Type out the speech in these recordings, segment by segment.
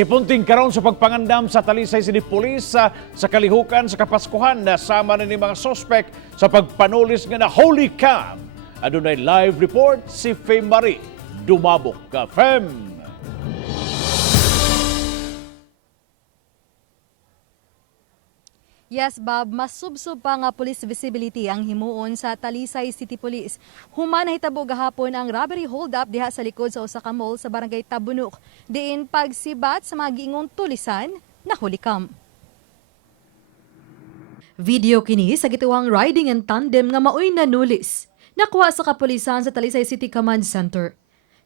Gipunting karon sa pagpangandam sa Talisay City Police sa kalihukan sa Kapaskuhan na sama na ni mga sospek sa pagpanulis nga na Holy Camp. Adunay live report si Fem Marie Dumabok. Fem! Yes, Bob, mas subsub pa nga police visibility ang himuon sa Talisay City Police. Human nahitabo gahapon ang robbery hold-up diha sa likod sa usa ka mall sa barangay Tabunok. Diin pagsibat sa mga giingong tulisan na hulikam. Video kini sa gituwang riding and tandem nga maoy nanulis. Nakuha sa kapulisan sa Talisay City Command Center.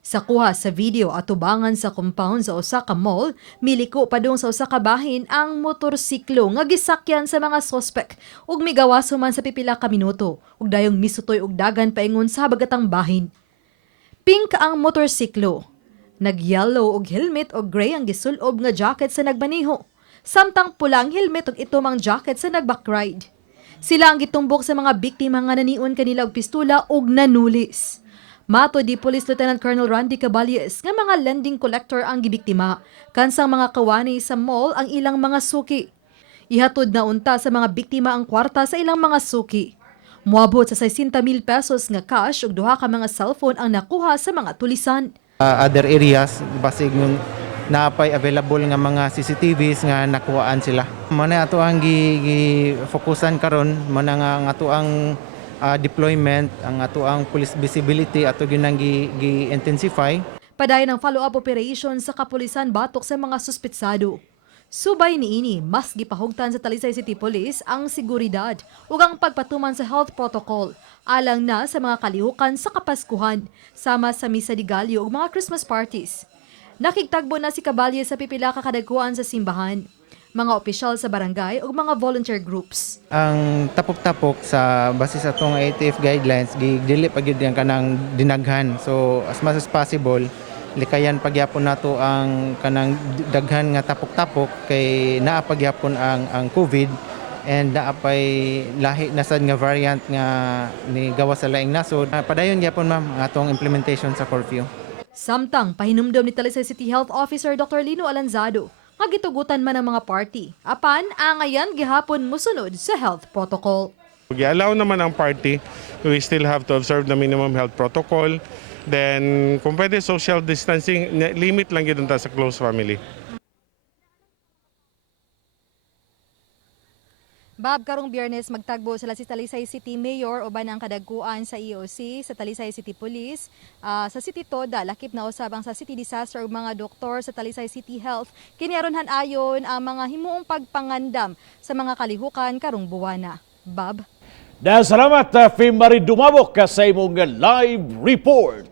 Sa kuha sa video at tubangan sa compound sa usa ka mall, miliko padung sa usa ka bahin ang motorsiklo nga gisakyan sa mga sospek ug migawas human sa pipila ka minuto ug dayong misutoy og dagan paingon sa habagatang bahin. Pink ang motorsiklo. Nag-yellow og helmet og gray ang gisulob nga jacket sa nagmaneho. Samtang pulang helmet ug itom ang jacket sa nagbakride. Sila ang gitumbok sa mga biktima nga naniun kanila og pistola ug nanulis. Mato di Police Lieutenant Colonel Randy Caballes nga mga lending collector ang gibiktima, kansang mga kawani sa mall ang ilang mga suki. Ihatod na unta sa mga biktima ang kwarta sa ilang mga suki. Muabot sa 60,000 pesos nga cash ug duha ka mga cellphone ang nakuha sa mga tulisan. Other areas, basig yung napay available nga mga CCTVs nga nakuhaan sila. Mana ato ang gi-focusan karon, mana nga ato ang deployment, ang ato ang police visibility ato ginang gi-intensify. Padayon ang follow-up operation sa kapulisan batok sa mga suspetsado. Subay niini, mas gipahugtan sa Talisay City Police ang seguridad ug ang pagpatuman sa health protocol alang na sa mga kalihukan sa Kapaskuhan, sama sa misa de Gallo ug mga Christmas parties. Nakigtagbo na si Caballes sa pipila ka kadagkuan sa simbahan, mga opisyal sa barangay ug mga volunteer groups. Ang tapok-tapok sa basis sa atong ATF guidelines, dili pa gyud yan kanang dinaghan. So as much as possible, likayan pagyapon nato ang kanang daghan nga tapok-tapok kay naa pagyapon ang COVID and naapay lahi na sad nga variant nga ni gawas sa laing nasod. Padayon gyapon ma'am ang atong implementation sa curfew. Samtang pahinumdom ni Talisay City Health Officer Dr. Lino Alanzado, magitugutan man ang mga party. Apan, angayan gihapon musunod sa health protocol. I-allow naman ang party, we still have to observe the minimum health protocol. Then, kung pwede social distancing, limit lang yun sa close family. Bob, karong Biyernes magtagbo sila si Talisay City Mayor uban ang kadagkuan sa EOC sa Talisay City Police. Sa City Toda, lakip na usabang sa City Disaster ug mga doktor sa Talisay City Health. Kiniaronhan ayon ang mga himuong pagpangandam sa mga kalihukan karong buwana. Bob? Dahil salamat, Fem Marie Dumabok sa imong live report.